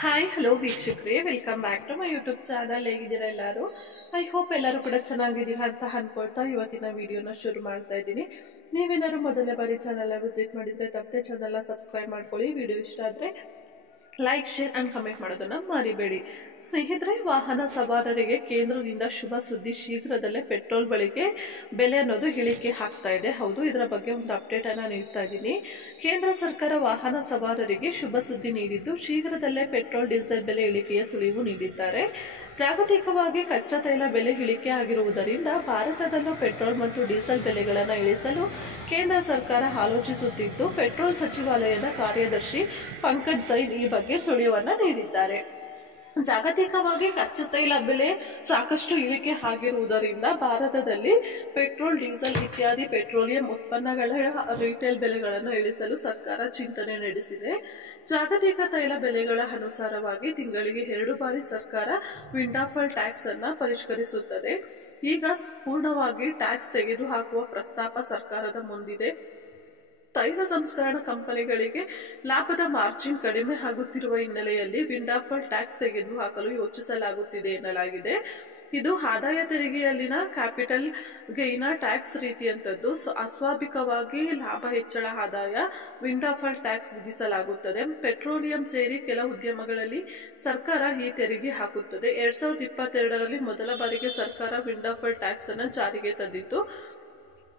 Hi hello ವೀಕ್ಷಕರೇ, welcome back to my YouTube channel. ಹೇಗಿದ್ದೀರಾ ಎಲ್ಲರೂ? ಐ ಹೋಪ್ ಎಲ್ಲರೂ ಕೂಡ ಚೆನ್ನಾಗಿದ್ದೀರಾ ಅಂತ ಅನ್ಕೊಳ್ತಾ ಇವತ್ತಿನ ವಿಡಿಯೋನ ಶುರು ಮಾಡ್ತಾ ಇದ್ದೀನಿ. ನೀವೇನಾದ್ರು ಮೊದಲನೇ ಬಾರಿ ಚಾನಲ್ನ ವಿಸಿಟ್ ಮಾಡಿದ್ರೆ ತಪ್ಪದೆ ಚಾನಲ್ನ ಸಬ್ಸ್ಕ್ರೈಬ್ ಮಾಡ್ಕೊಳ್ಳಿ. ವಿಡಿಯೋ ಇಷ್ಟ ಆದರೆ ಲೈಕ್, ಶೇರ್ ಅಂಡ್ ಕಮೆಂಟ್ ಮಾಡೋದನ್ನ ಮರಿಬೇಡಿ. ಸ್ನೇಹಿತರೆ, ವಾಹನ ಸವಾರರಿಗೆ ಕೇಂದ್ರದಿಂದ ಶುಭ ಸುದ್ದಿ. ಶೀಘ್ರದಲ್ಲೇ ಪೆಟ್ರೋಲ್ ಬೆಲೆ ಅನ್ನೋದು ಇಳಿಕೆ ಆಗ್ತಾ ಇದೆ. ಹೌದು, ಇದರ ಬಗ್ಗೆ ಒಂದು ಅಪ್ಡೇಟ್ ಅನ್ನ ನೀಡ್ತಾ ಇದ್ದೀನಿ. ಕೇಂದ್ರ ಸರ್ಕಾರ ವಾಹನ ಸವಾರರಿಗೆ ಶುಭ ಸುದ್ದಿ ನೀಡಿದ್ದು, ಶೀಘ್ರದಲ್ಲೇ ಪೆಟ್ರೋಲ್ ಡೀಸೆಲ್ ಬೆಲೆ ಇಳಿಕೆಯ ಸುಳಿವು ನೀಡಿದ್ದಾರೆ. ಜಾಗತಿಕವಾಗಿ ಕಚ್ಚಾ ತೈಲ ಬೆಲೆ ಇಳಿಕೆ ಆಗಿರುವುದರಿಂದ ಭಾರತದಲ್ಲೂ ಪೆಟ್ರೋಲ್ ಮತ್ತು ಡೀಸೆಲ್ ಬೆಲೆಗಳನ್ನು ಇಳಿಸಲು ಕೇಂದ್ರ ಸರ್ಕಾರ ಆಲೋಚಿಸುತ್ತಿದ್ದು, ಪೆಟ್ರೋಲ್ ಸಚಿವಾಲಯದ ಕಾರ್ಯದರ್ಶಿ ಪಂಕಜ್ ಜೈನ್ ಈ ಬಗ್ಗೆ ಸುಳಿವನ್ನ ನೀಡಿದ್ದಾರೆ. ಜಾಗತಿಕವಾಗಿ ಕಚ್ಚಾ ತೈಲ ಬೆಲೆ ಸಾಕಷ್ಟು ಇಳಿಕೆ ಆಗಿರುವುದರಿಂದ ಭಾರತದಲ್ಲಿ ಪೆಟ್ರೋಲ್, ಡೀಸೆಲ್ ಇತ್ಯಾದಿ ಪೆಟ್ರೋಲಿಯಂ ಉತ್ಪನ್ನಗಳ ರಿಟೇಲ್ ಬೆಲೆಗಳನ್ನು ಇಳಿಸಲು ಸರ್ಕಾರ ಚಿಂತನೆ ನಡೆಸಿದೆ. ಜಾಗತಿಕ ತೈಲ ಬೆಲೆಗಳ ಅನುಸಾರವಾಗಿ ತಿಂಗಳಿಗೆ 2 ಬಾರಿ ಸರ್ಕಾರ ವಿಂಡಫಾಲ್ ಟ್ಯಾಕ್ಸ್ ಅನ್ನ ಪರಿಷ್ಕರಿಸುತ್ತದೆ. ಈಗ ಪೂರ್ಣವಾಗಿ ಟ್ಯಾಕ್ಸ್ ತೆಗೆದುಹಾಕುವ ಪ್ರಸ್ತಾಪ ಸರ್ಕಾರದ ಮುಂದಿದೆ. ತೈಲ ಸಂಸ್ಕರಣಾ ಕಂಪನಿಗಳಿಗೆ ಲಾಭದ ಮಾರ್ಜಿನ್ ಕಡಿಮೆ ಆಗುತ್ತಿರುವ ಹಿನ್ನೆಲೆಯಲ್ಲಿ ವಿಂಡಫಾಲ್ ಟ್ಯಾಕ್ಸ್ ತೆಗೆದುಹಾಕಲು ಯೋಚಿಸಲಾಗುತ್ತಿದೆ ಎನ್ನಲಾಗಿದೆ. ಇದು ಆದಾಯ ತೆರಿಗೆಯಲ್ಲಿನ ಕ್ಯಾಪಿಟಲ್ ಗೈನ್ ಟ್ಯಾಕ್ಸ್ ರೀತಿಯಂತದ್ದು. ಅಸ್ವಾಭಾವಿಕವಾಗಿ ಲಾಭ ಹೆಚ್ಚಳ ಆದಾಯ ವಿಂಡಫಾಲ್ ಟ್ಯಾಕ್ಸ್ ವಿಧಿಸಲಾಗುತ್ತದೆ. ಪೆಟ್ರೋಲಿಯಂ ಸೇರಿ ಕೆಲ ಉದ್ಯಮಗಳಲ್ಲಿ ಸರ್ಕಾರ ಈ ತೆರಿಗೆ ಹಾಕುತ್ತದೆ. 2022ರಲ್ಲಿ ಮೊದಲ ಬಾರಿಗೆ ಸರ್ಕಾರ ವಿಂಡಫಾಲ್ ಟ್ಯಾಕ್ಸ್ ಅನ್ನು ಜಾರಿಗೆ ತಂದಿತ್ತು.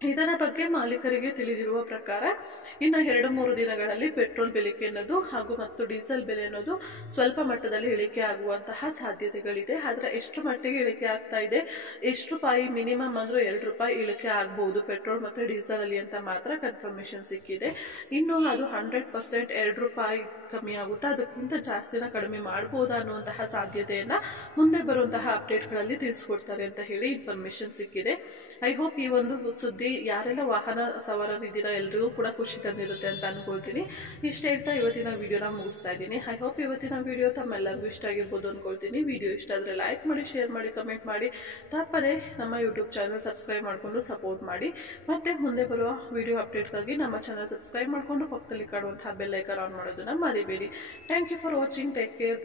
ಇದರ ಬಗ್ಗೆ ಮಾಲೀಕರಿಗೆ ತಿಳಿದಿರುವ ಪ್ರಕಾರ ಇನ್ನು 2-3 ದಿನಗಳಲ್ಲಿ ಪೆಟ್ರೋಲ್ ಬೆಲೆ ಅನ್ನೋದು ಮತ್ತು ಡೀಸೆಲ್ ಬೆಲೆ ಅನ್ನೋದು ಸ್ವಲ್ಪ ಮಟ್ಟದಲ್ಲಿ ಇಳಿಕೆ ಆಗುವಂತಹ ಸಾಧ್ಯತೆಗಳಿದೆ. ಆದ್ರೆ ಎಷ್ಟು ಮಟ್ಟಿಗೆ ಇಳಿಕೆ ಆಗ್ತಾ ಇದೆ, ಎಷ್ಟು ರೂಪಾಯಿ ಮಿನಿಮಮ್ ಅಂದ್ರೆ ₹2 ಇಳಿಕೆ ಆಗಬಹುದು ಪೆಟ್ರೋಲ್ ಮತ್ತೆ ಡೀಸೆಲ್ ಅಲ್ಲಿ ಅಂತ ಮಾತ್ರ ಕನ್ಫರ್ಮೇಶನ್ ಸಿಕ್ಕಿದೆ. ಇನ್ನು ಅದು 100% ₹2 ಕಮ್ಮಿ ಆಗುತ್ತಾ, ಅದಕ್ಕಿಂತ ಜಾಸ್ತಿನ ಕಡಿಮೆ ಮಾಡಬಹುದಾ ಅನ್ನುವಂತಹ ಸಾಧ್ಯತೆಯನ್ನ ಮುಂದೆ ಬರುವಂತಹ ಅಪ್ಡೇಟ್ಗಳಲ್ಲಿ ತಿಳಿಸ್ಕೊಡ್ತಾರೆ ಅಂತ ಹೇಳಿ ಇನ್ಫಾರ್ಮೇಶನ್ ಸಿಕ್ಕಿದೆ. ಐ ಹೋಪ್ ಈ ಒಂದು ಸುದ್ದಿ ಯಾರೆಲ್ಲ ವಾಹನ ಸವಾರರಿದ್ದೀರಾ ಎಲ್ರಿಗೂ ಕೂಡ ಖುಷಿ ತಂದಿರುತ್ತೆ ಅಂತ ಅನ್ಕೊಳ್ತೀನಿ. ಇಷ್ಟ ಹೇಳ್ತಾ ಇವತ್ತಿನ ವಿಡಿಯೋನ ಮುಗಿಸ್ತಾ ಇದ್ದೀನಿ. ಐ ಹೋಪ್ ಇವತ್ತಿನ ವಿಡಿಯೋ ತಮ್ಮೆಲ್ಲರಿಗೂ ಇಷ್ಟ ಆಗಿರ್ಬೋದು ಅನ್ಕೊಳ್ತೀನಿ. ವಿಡಿಯೋ ಇಷ್ಟ ಆದರೆ ಲೈಕ್ ಮಾಡಿ, ಶೇರ್ ಮಾಡಿ, ಕಮೆಂಟ್ ಮಾಡಿ. ತಪ್ಪದೆ ನಮ್ಮ ಯೂಟ್ಯೂಬ್ ಚಾನಲ್ ಸಬ್ಸ್ಕ್ರೈಬ್ ಮಾಡಿಕೊಂಡು ಸಪೋರ್ಟ್ ಮಾಡಿ. ಮತ್ತೆ ಮುಂದೆ ಬರುವ ವಿಡಿಯೋ ಅಪ್ಡೇಟ್ಗಾಗಿ ನಮ್ಮ ಚಾನಲ್ ಸಬ್ಸ್ಕ್ರೈಬ್ ಮಾಡಿಕೊಂಡು ಪಕ್ಕದಲ್ಲಿ ಕಾಣುವಂತಹ ಬೆಲ್ ಐಕಾನ್ ಆನ್ ಮಾಡೋದನ್ನ ಮರಿಬೇಡಿ. Thank you for watching. Take care.